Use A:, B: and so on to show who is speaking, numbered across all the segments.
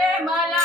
A: Guatemala.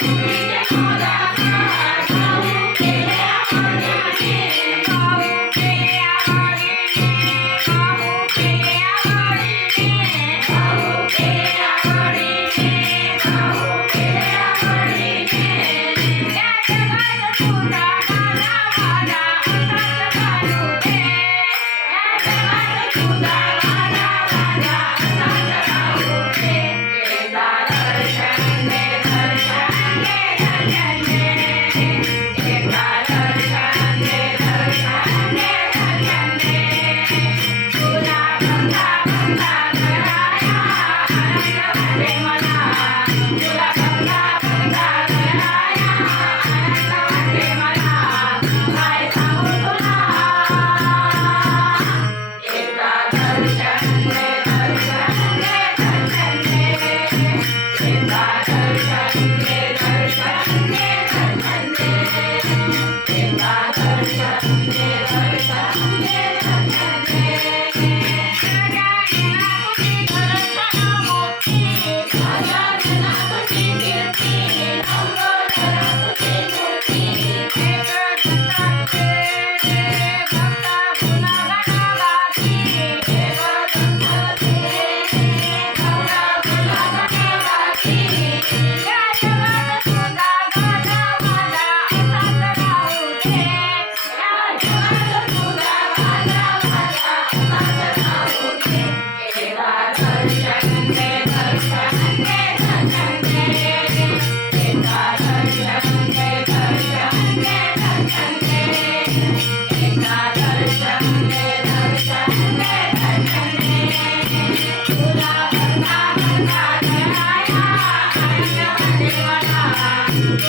A: तुला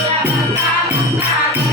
A: la la la la